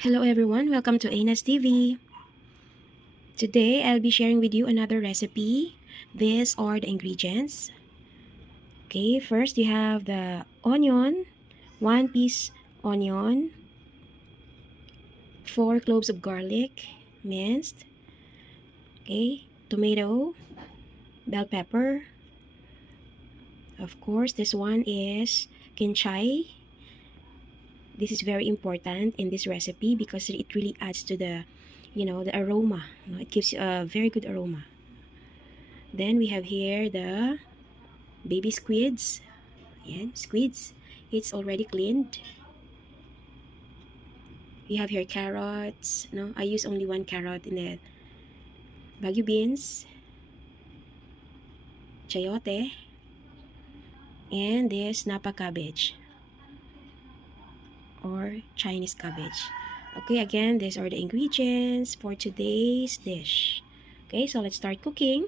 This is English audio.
Hello everyone, welcome to Eynas TV. Today I'll be sharing with you another recipe. These are the ingredients. Okay, first you have the onion, 1 piece onion, 4 cloves of garlic, minced. Okay, tomato, bell pepper. Of course, this one is kinchay. This is very important in this recipe because it really adds to the aroma. It gives you a very good aroma. Then we have here the baby squids. Ayan, squids. It's already cleaned. We have here carrots. No, I use only 1 carrot in the bagu beans, chayote, and this napa cabbage or Chinese cabbage. Okay, again, these are the ingredients for today's dish. Okay, so let's start cooking.